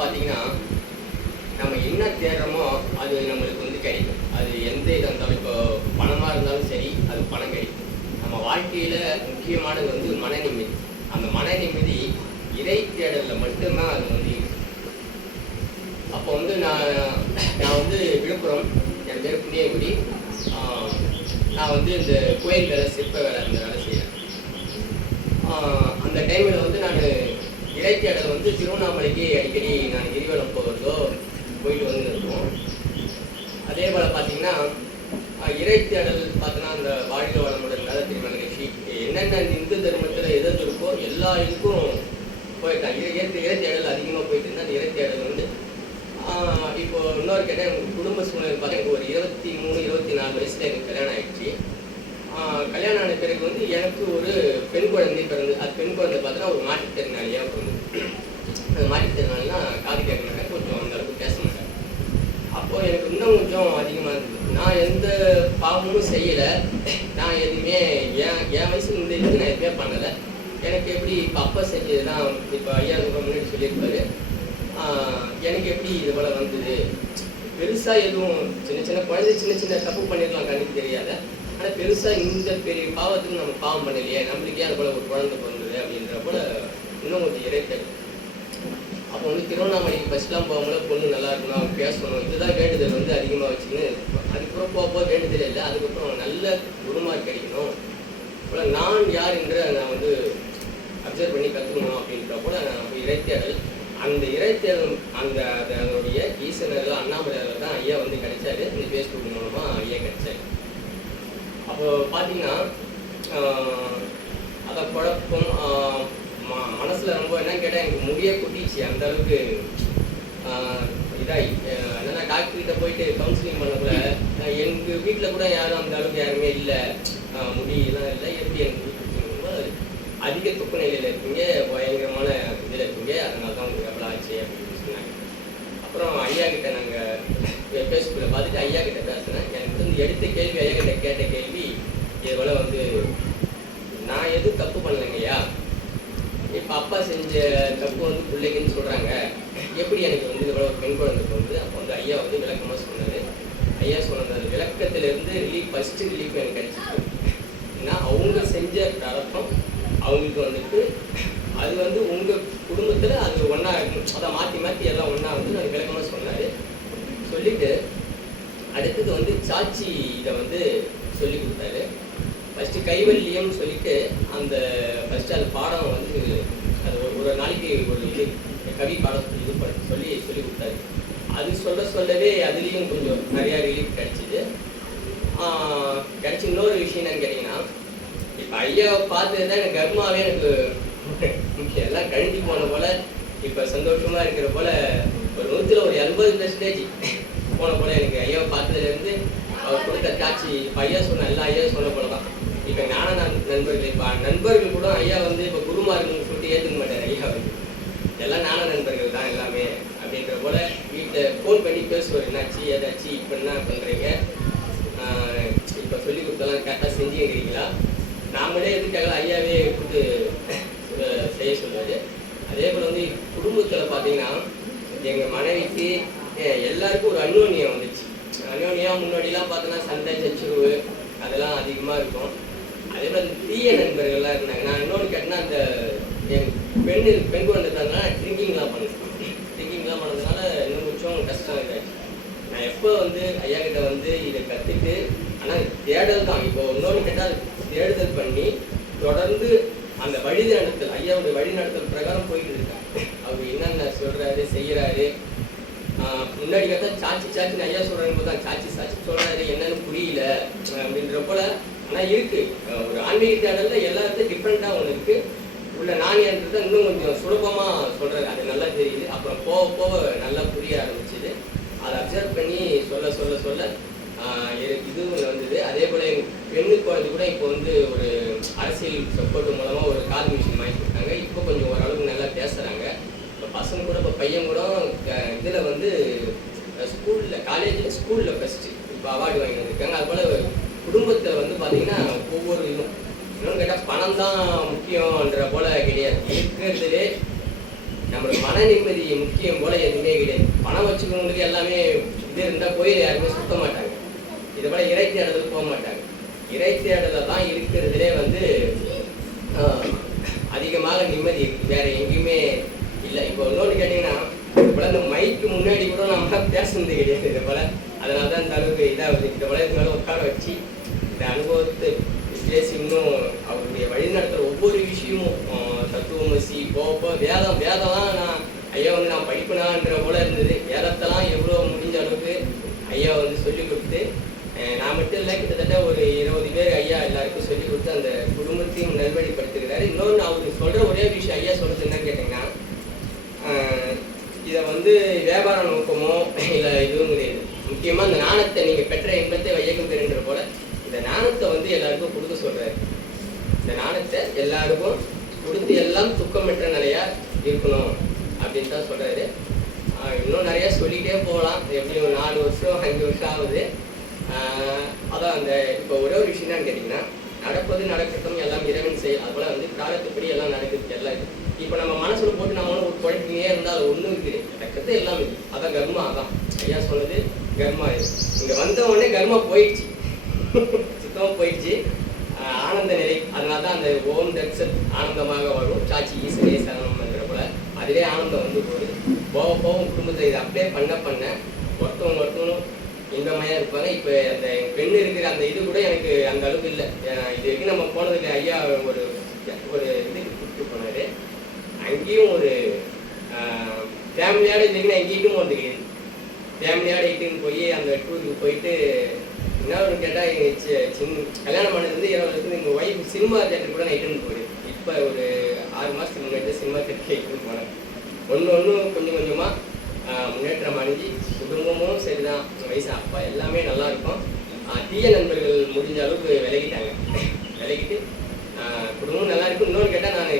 பார்த்தீங்கன்னா நம்ம என்ன தேடுறோமோ அது நம்மளுக்கு வந்து கிடைக்கும். அது எந்த இதாக இருந்தாலும் இப்போ பணமாக இருந்தாலும் சரி அது பணம் கிடைக்கும். நம்ம வாழ்க்கையில் முக்கியமானது வந்து மன நிம்மதி. அந்த மன நிம்மதி இறை தேடலில் மட்டும்தான் அது வந்து அப்போ வந்து நான் நான் வந்து விழுப்புரம் என் பேர் புண்ணியகுடி நான் வந்து இந்த கோயில் வேலை சிற்ப வேலை அந்த வேலை செய்கிறேன் அந்த டைமில் வந்து நான் இடைத்தேடல் வந்து திருவண்ணாமலைக்கு அடிக்கடி நான் கிரிவலம் போகிறதோ போயிட்டு வந்து இருக்கோம் அதே போல் பார்த்தீங்கன்னா இறைத்தேடல் பார்த்தோன்னா அந்த வாழ்க வளமுடன் நல்ல திருமண நிகழ்ச்சி என்னென்ன இந்து தர்மத்தில் எதிர்த்து இருக்கோ எல்லா இதுக்கும் போயிட்டேன். இறை இறைத்தேடல் அதிகமாக போயிட்டு இருந்தால் அந்த இறைத்தேடல் வந்து இப்போ இன்னொரு கேட்டேன் குடும்ப சூழ்நிலை பார்த்தா எனக்கு ஒரு இருபத்தி மூணு இருபத்தி நாலு வயசில் எனக்கு கல்யாணம் ஆயிடுச்சு. கல்யாணம் ஆன பிறகு வந்து எனக்கு ஒரு பெண் குழந்தை பிறந்து அது பெண் குழந்தை பார்த்தோன்னா ஒரு மாற்றுத்திறன் அந்த மாற்றுத்திறனாளினா காது கேட்கல கொஞ்சம் அந்த அளவுக்கு பேச மாட்டேன். அப்போ எனக்கு இன்னும் கொஞ்சம் அதிகமாக இருந்தது. நான் எந்த பாவமும் செய்யலை. நான் எதுவுமே என் என் வயசு இந்த இதுக்கு நான் எதுவுமே பண்ணலை. எனக்கு எப்படி இப்போ அப்பா செஞ்சது தான் இப்போ ஐயா முன்னாடி சொல்லியிருப்பாரு. எனக்கு எப்படி இது போல் வந்தது? பெருசாக எதுவும் சின்ன சின்ன குழந்தை சின்ன சின்ன தப்பு பண்ணிடலாம் கண்ணுக்கு தெரியாத. ஆனால் பெருசாக இந்த பெரிய பாவத்துக்கு நம்ம பாவம் பண்ணலையே. நம்மளுக்கே அது போல் ஒரு குழந்தை பிறந்தது அப்படின்ற போல இன்னும் கொஞ்சம் இறைத்தல். அப்போ வந்து திருவண்ணாமலைக்கு பஸ்லாம் போகும்போது பொண்ணு நல்லா இருக்கணும் பேசணும் இதுதான் வேண்டுதல் வந்து அதிகமாக வச்சுன்னு அதுக்கப்புறம் போக போக வேண்டுதல் இல்லை. அதுக்கப்புறம் நல்ல குருமார் கிடைக்கணும் போல நான் யார் என்று நான் வந்து அப்சர்வ் பண்ணி கற்றுக்கணும் அப்படின்ற போல நான் இறைத்தேடல். அந்த இறைத்தேடல் அந்த அதனுடைய ஈசனர் அண்ணாமலையார் தான் ஐயா வந்து கிடைச்சாரு. இந்த ஃபேஸ்புக் மூலமாக ஐயா கிடைச்சாரு. அப்போ பார்த்தீங்கன்னா கேட்டால் எனக்கு முடிய கொட்டிச்சு அந்த அளவுக்கு ஆஹ், இதாகி ஆஹ், என்னன்னா டாக்டர் கிட்ட போயிட்டு கவுன்சிலிங் பண்ணக்குள்ள ஆஹ், வீட்டில் கூட யாரும் அந்த அளவுக்கு யாருமே இல்லை. முடியெல்லாம் இல்லை. எப்படி எனக்கு அதிக துப்பு நிலையில் இருக்கீங்க பயங்கரமான இதில் இருக்கீங்க அதனால தான் உங்களுக்கு எவ்வளோ ஆச்சு அப்படின்னு சொன்னாங்க. அப்புறம் ஐயா கிட்ட நாங்கள் ஃபேஸ்புக்கில் பார்த்துட்டு ஐயா கிட்ட பேசினேன். எனக்கு வந்து எடுத்த கேள்வி ஐயா கிட்ட கேட்ட கேள்வி எவ்வளோ வந்து நான் எதுவும் தப்பு பண்ணலைங்கய்யா. இப்போ அப்பா செஞ்ச தப்பு வந்து பிள்ளைக்குன்னு சொல்கிறாங்க எப்படி எனக்கு வந்து இது போல ஒரு பெண் குழந்தை வந்து அப்போ வந்து ஐயா வந்து விளக்கமாக சொன்னார். ஐயா சொன்னது விளக்கத்திலேருந்து ரிலீஃப் ஃபஸ்ட்டு ரிலீஃப் எனக்கு கிடைச்சிருக்கு. ஏன்னா அவங்க செஞ்ச நடக்கம் அவங்களுக்கு வந்துட்டு அது வந்து உங்கள் குடும்பத்தில் அது ஒன்றா இருக்கும். அதை மாற்றி மாற்றி எல்லாம் ஒன்றா வந்து அது விளக்கமாக சொன்னார். சொல்லிவிட்டு அடுத்தது வந்து சாட்சி இதை வந்து ஃபஸ்ட்டு கைவல்யம் சொல்லிட்டு அந்த ஃபஸ்ட்டு அந்த பாடம் வந்து அது ஒரு ஒரு நாளைக்கு ஒரு இது கவி பாடம் இது பண்ண சொல்லி சொல்லி கொடுத்தாரு. அது சொல்ல சொல்லவே அதுலேயும் கொஞ்சம் நிறையா ரிலீஃப் கிடைச்சிது. கிடைச்ச இன்னொரு விஷயம் என்னன்னு கேட்டிங்கன்னா இப்போ ஐயாவை பார்த்தது தான் எனக்கு கர்மாவே எனக்கு முக்கியம். எல்லாம் கழிஞ்சு போன போல் இப்போ சந்தோஷமாக இருக்கிற போல் ஒரு நூற்றில் ஒரு எண்பது பெர்சன்டேஜ் போன போல் எனக்கு ஐயாவை பார்த்ததுலேருந்து அவர் கொடுத்த காட்சி இப்போ ஐயா சொன்ன எல்லா ஐயா சொன்ன போல தான் இப்போ ஞான நண்- நண்பர்கள் இப்போ நண்பர்கள் கூட ஐயா வந்து இப்போ இருக்குன்னு சொல்லிட்டு ஏற்றுக்க மாட்டார் ஐயா வந்து எல்லாம் ஞான நண்பர்கள் தான் எல்லாமே அப்படின்ற போல வீட்டில் ஃபோன் பண்ணி பேசுவார். என்னாச்சு ஏதாச்சு இப்போ என்ன பண்ணுறீங்க இப்போ சொல்லி கொடுத்தலாம் கரெக்டாக செஞ்சுக்கிறீங்களா நாமளே எதுக்காக ஐயாவே கொடுத்து செய்ய சொல்லுவார் அதே போல் வந்து குடும்பத்தில் பார்த்தீங்கன்னா எங்கள் மனைவிக்கு எல்லாருக்கும் ஒரு அந்யோன்யம் வந்துச்சு. அந்யோன்யம் முன்னாடிலாம் பார்த்தோன்னா சண்டை சச்சுருவு அதெல்லாம் அதிகமாக இருக்கும். அதே மாதிரி தீய நண்பர்கள்லாம் இருந்தாங்க. நான் இன்னொன்று கேட்டேன்னா அந்த என் பெண் பெண் குழந்தை இருந்தாங்கன்னா ட்ரிங்கிங்லாம் பண்ணேன் ட்ரிங்கிங்லாம் பண்ணதுனால இன்னும் கொஞ்சம் கஷ்டம் இதாச்சு நான் எப்போ வந்து ஐயா கிட்ட வந்து இதை கற்றுட்டு ஆனால் தேடல் தான். இப்போ இன்னொன்று கேட்டால் தேடுதல் பண்ணி தொடர்ந்து அந்த வழி நடத்தல் ஐயாவுடைய வழி நடத்தல் பிரகாரம் போயிட்டு இருக்காங்க அவர் என்னென்ன சொல்கிறாரு செய்கிறாரு முன்னாடி கேட்டால் சாச்சி சாச்சின்னு ஐயா சொல்கிறாங்க தான். சாச்சி சாச்சி சொல்கிறாரு என்னன்னு புரியல அப்படின்ற போல ஆனால் இருக்குது ஒரு ஆன்மீக தேடலில் எல்லாத்தையும் டிஃப்ரெண்ட்டாக ஒன்று இருக்குது உள்ள நாணியன்றதை இன்னும் கொஞ்சம் சுலபமாக சொல்கிறாரு அது நல்லா தெரியுது. அப்புறம் போக போக நல்லா புரிய ஆரம்பிச்சுது. அதை அப்சர்வ் பண்ணி சொல்ல சொல்ல சொல்ல இதுவும் வந்தது. அதே போல் எங்கள் பெண்ணு குழந்தை கூட இப்போ வந்து ஒரு அரசியல் சப்போர்ட் மூலமாக ஒரு கால் மிஷின் வாங்கி கொடுத்தாங்க. இப்போ கொஞ்சம் ஓரளவுக்கு நல்லா பேசுகிறாங்க இப்போ பசங்க கூட இப்போ பையன் கூட இதில் வந்து ஸ்கூலில் காலேஜில் ஸ்கூலில் ஃபஸ்ட்டு இப்போ அவார்டு வாங்கி வந்திருக்காங்க. அதுபோல் குடும்பத்தை வந்து பார்த்தீங்கன்னா ஒவ்வொரு இதுவும். இன்னொன்று கேட்டால் பணம் தான் முக்கியன்ற போல கிடையாது. இருக்கிறதுலே நம்மளுக்கு மன நிம்மதி முக்கியம் போல எதுவுமே கிடையாது. பணம் வச்சுக்கவங்களுக்கு எல்லாமே இது இருந்தால் கோயில் யாருமே சுத்த மாட்டாங்க. இதை போல இறை ஆடுறதுக்கு போக மாட்டாங்க. இறை தேடுதல் தான் இருக்கிறதுலே வந்து அதிகமாக நிம்மதி இருக்கு. வேற எங்கேயுமே இல்லை. இப்போ இன்னொன்று கேட்டிங்கன்னா இது போல இந்த மைக்கு முன்னாடி கூட நம்ம பேசுனது கிடையாது இது போல. அதனால தான் இந்த அளவுக்கு இதாகுது. இந்த போல இதனால உட்கார வச்சு இந்த அனுபவத்தை பேசி இன்னும் அவருடைய வழிநடத்துகிற ஒவ்வொரு விஷயமும் தத்துவமசி போப்போ வேதம் வேதம்லாம் நான் ஐயா வந்து நான் படிப்பினான்ற போல இருந்தது. வேதத்தெல்லாம் எவ்வளோ முடிஞ்ச அளவுக்கு ஐயா வந்து சொல்லிக் கொடுத்து நான் மட்டும் இல்லை கிட்டத்தட்ட ஒரு இருபது பேர் ஐயா எல்லாருக்கும் சொல்லிக் கொடுத்து அந்த குடும்பத்தையும் நல்வழிப்படுத்துகிறாரு இன்னொன்று அவர் சொல்கிற ஒரே விஷயம் ஐயா சொல்கிறது என்ன கேட்டிங்கன்னா இதை வந்து வியாபார நோக்கமோ இல்லை இதுவும் கிடையாது. முக்கியமாக அந்த நாணத்தை நீங்கள் பெற்ற இன்பத்தை வையகம் பெறுன்ற போல இந்த நாணத்தை வந்து எல்லாருக்கும் கொடுக்க சொல்றாரு இந்த நாணத்தை எல்லாருக்கும் கொடுத்து எல்லாம் துக்கமற்ற நிலையா இருக்கணும் அப்படின்னு தான் சொல்றாரு. இன்னும் நிறைய சொல்லிட்டே போகலாம். எப்படி ஒரு நாலு வருஷம் அஞ்சு வருஷம் ஆகுது. அதான் அந்த இப்போ ஒரே ஒரு விஷயம் என்னன்னு கேட்டிங்கன்னா நடப்பது நடக்கட்டும் எல்லாம் இறைவன் செய் அதுபோல வந்து காலத்துப்படி எல்லாம் நடக்குது எல்லாம் இது. இப்போ நம்ம மனசுல போட்டு நம்ம ஒரு குழப்பினே இருந்தால் அது ஒன்றும் இருக்குது. நடக்கிறது எல்லாம் இருக்குது அதான் கர்மா அதான். ஐயா சொன்னது கர்மா இது. இங்கே வந்த உடனே கர்மா போயிடுச்சு. சுத்தமாக போயிடுச்சு. ஆனந்த நிலை. அதனால தான் அந்த ஓம் தட்சத் ஆனந்தமாக வரும். சாட்சி ஈஸ்வரே சரணம்ன்ற போல அதிலே ஆனந்தம் வந்து போகுது. போக போக குடும்பத்தை இதை அப்படியே பண்ண பண்ண ஒருத்தவங்க ஒருத்தவனும் இன்பமையாக இருப்பாங்க. இப்போ அந்த பெண் இருக்கிற அந்த இது கூட எனக்கு அந்த அளவுக்கு இல்லை. இது வரைக்கும் நம்ம போனதுக்கு ஐயா ஒரு ஒரு இதுக்கு கூப்பிட்டு போனார். அங்கேயும் ஒரு ஃபேமிலியோட இது வரைக்கும் நான் எங்கேயும் போனது கிடையாது. ஃபேமிலியோட இட்டுன்னு போய் அந்த டூருக்கு போயிட்டு என்ன ஒரு கேட்டால் சின்ன கல்யாணம் பண்ணதுலேருந்து இருபது வருஷத்துக்கு எங்கள் ஒய்ஃப் சினிமா தேட்டர் கூட நான் இட்டுன்னு போயிடு இப்போ ஒரு ஆறு மாதத்துக்கு முன்னாடி சினிமா தேட்டருக்கு இட்டுன்னு போனேன். ஒன்று ஒன்றும் கொஞ்சம் கொஞ்சமாக முன்னேற்றம் அடைஞ்சி குடும்பமும் சரிதான். வயசு அப்பா எல்லாமே நல்லா இருக்கும். தீய நண்பர்கள் முடிஞ்ச அளவுக்கு விலகிட்டாங்க. விலகிட்டு குடும்பமும் குடும்பம் நல்லா இருக்கும். இன்னொன்று கேட்டால் நான்